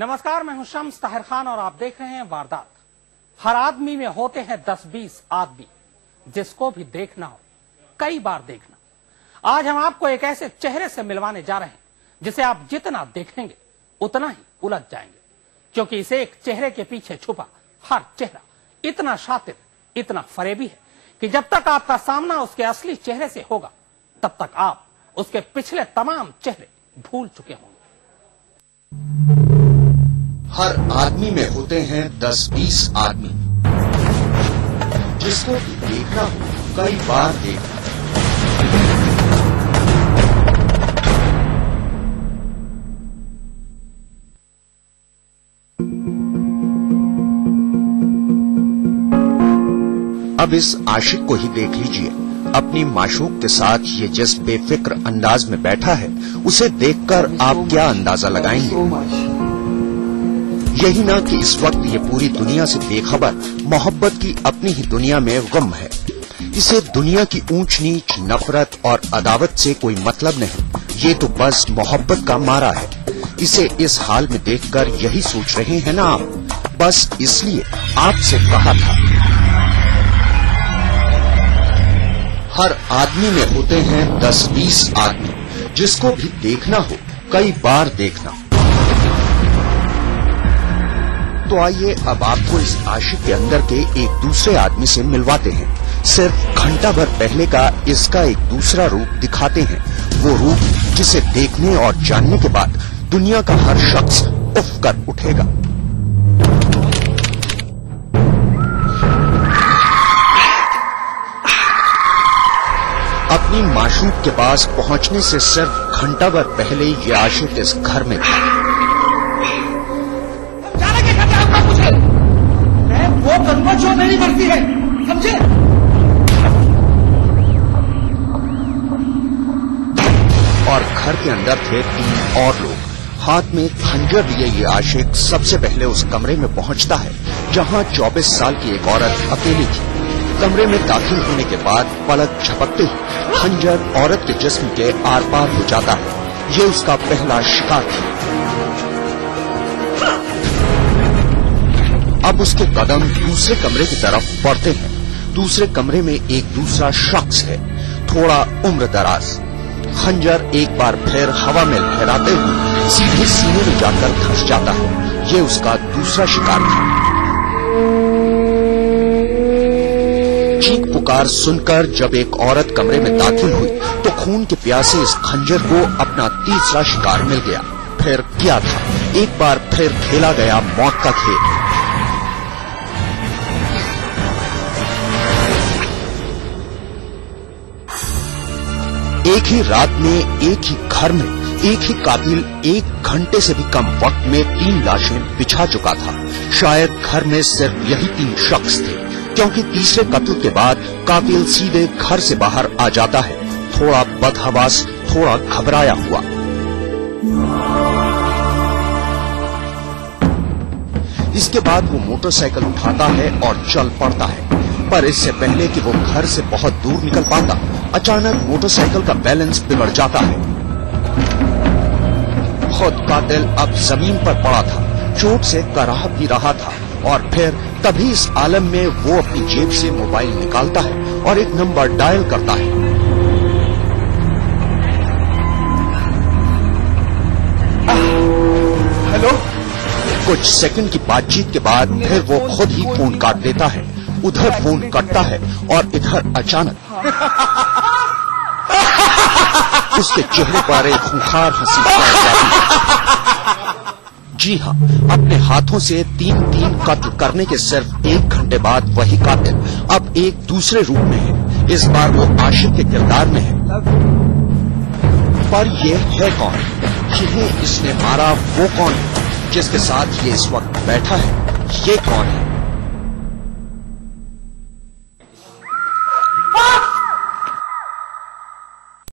नमस्कार, मैं हूं शम्स ताहिर खान और आप देख रहे हैं वारदात। हर आदमी में होते हैं 10-20 आदमी, जिसको भी देखना हो कई बार देखना। आज हम आपको एक ऐसे चेहरे से मिलवाने जा रहे हैं जिसे आप जितना देखेंगे उतना ही उलझ जाएंगे, क्योंकि इस एक चेहरे के पीछे छुपा हर चेहरा इतना शातिर, इतना फरेबी है कि जब तक आपका सामना उसके असली चेहरे से होगा तब तक आप उसके पिछले तमाम चेहरे भूल चुके होंगे। हर आदमी में होते हैं 10-20 आदमी, जिसको भी देखना हो कई बार देखना। अब इस आशिक को ही देख लीजिए, अपनी माशूक के साथ ये जिस बेफिक्र अंदाज में बैठा है, उसे देखकर आप क्या अंदाजा लगाएंगे? यही ना कि इस वक्त ये पूरी दुनिया से बेखबर मोहब्बत की अपनी ही दुनिया में गम है। इसे दुनिया की ऊंच नीच, नफरत और अदावत से कोई मतलब नहीं, ये तो बस मोहब्बत का मारा है। इसे इस हाल में देखकर यही सोच रहे हैं ना आप? बस इसलिए आपसे कहा था, हर आदमी में होते हैं 10-20 आदमी, जिसको भी देखना हो कई बार देखना। तो आइए अब आपको इस आशिक के अंदर के एक दूसरे आदमी से मिलवाते हैं। सिर्फ घंटा भर पहले का इसका एक दूसरा रूप दिखाते हैं, वो रूप जिसे देखने और जानने के बाद दुनिया का हर शख्स उफ कर उठेगा। अपनी माशूक के पास पहुंचने से सिर्फ घंटा भर पहले ये आशिक इस घर में था। वो कदमों जो नहीं बढ़ती है, समझे? और घर के अंदर थे 3 और लोग। हाथ में खंजर लिए ये आशिक सबसे पहले उस कमरे में पहुंचता है जहां 24 साल की एक औरत अकेली थी। कमरे में दाखिल होने के बाद पलक झपकते ही खंजर औरत के जिस्म के आर पार हो जाता है। ये उसका पहला शिकार था। अब उसके कदम दूसरे कमरे की तरफ बढ़ते हैं। दूसरे कमरे में एक दूसरा शख्स है, थोड़ा उम्र दराज। खंजर एक बार फिर हवा में लहराते हुए सीधे सीने में जाकर धंस जाता है। ये उसका दूसरा शिकार था। चीख पुकार सुनकर जब एक औरत कमरे में दाखिल हुई तो खून के प्यासे इस खंजर को अपना तीसरा शिकार मिल गया। फिर क्या था, एक बार फिर खेला गया मौत का खेल। एक ही रात में, एक ही घर में, एक ही कातिल 1 घंटे से भी कम वक्त में 3 लाशें बिछा चुका था। शायद घर में सिर्फ यही 3 शख्स थे, क्योंकि तीसरे कत्ल के बाद कातिल सीधे घर से बाहर आ जाता है, थोड़ा बदहवास, थोड़ा घबराया हुआ। इसके बाद वो मोटरसाइकिल उठाता है और चल पड़ता है। पर इससे पहले कि वो घर से बहुत दूर निकल पाता, अचानक मोटरसाइकिल का बैलेंस बिगड़ जाता है। खुद कातिल अब जमीन पर पड़ा था, चोट से कराह भी रहा था। और फिर तभी इस आलम में वो अपनी जेब से मोबाइल निकालता है और एक नंबर डायल करता है। हेलो। कुछ सेकंड की बातचीत के बाद फिर वो खुद ही फोन काट देता है। उधर फोन कटता है और इधर अचानक उसके चेहरे पर एक खूंखार हंसी फैल जाती है। जी हाँ, अपने हाथों से 3 कत्ल करने के सिर्फ 1 घंटे बाद वही कातिल अब एक दूसरे रूप में है। इस बार वो आशिक के किरदार में है। पर ये है कौन? जिन्हें इसने मारा वो कौन है? जिसके साथ ये इस वक्त बैठा है, ये कौन है?